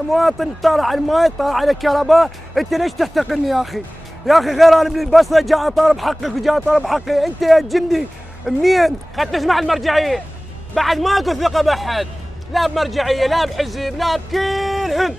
انا مواطن طالع على الماي، طالع على الكهرباء، انت ليش تحتقرني يا اخي؟ يا اخي غير انا من البصره جاء اطالب حقك وجاء اطالب حقي، انت يا جندي منين؟ خد تسمع المرجعيه، بعد ماكو ثقه باحد، لا بمرجعيه لا بحزب لا بكلهن.